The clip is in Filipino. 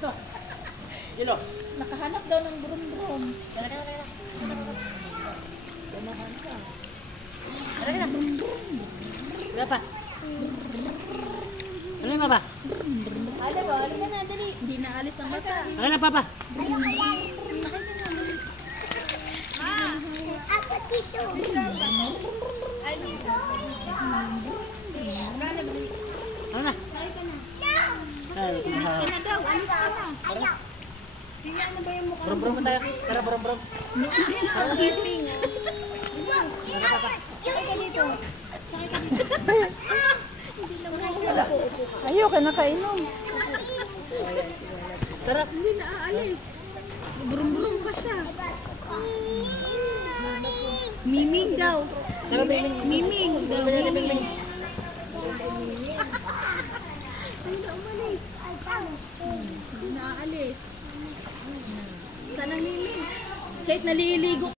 dito. Ilo. Nakahanap daw ng brum-brum. Kaya. Ganahan ka. Wala pa. Ano yung papa? Ala ba? Alin ka na, dali. Hindi na alis ang mata. Ano na papa? Ako dito. Ano na? Ay, Alis ka na daw. Alis ka na. brom-brom tayo. Tara, brom-brom. Nakakiping. Ano papa? Sakay ka dito. Ayoko na kainom. Tara. Hindi na aalis. Brum-brum pa siya. Miming daw. Tara, Miming. Miming daw. Miming, Miming. Hindi na umalis. Hindi na aalis. Sana Miming. Kahit naliligo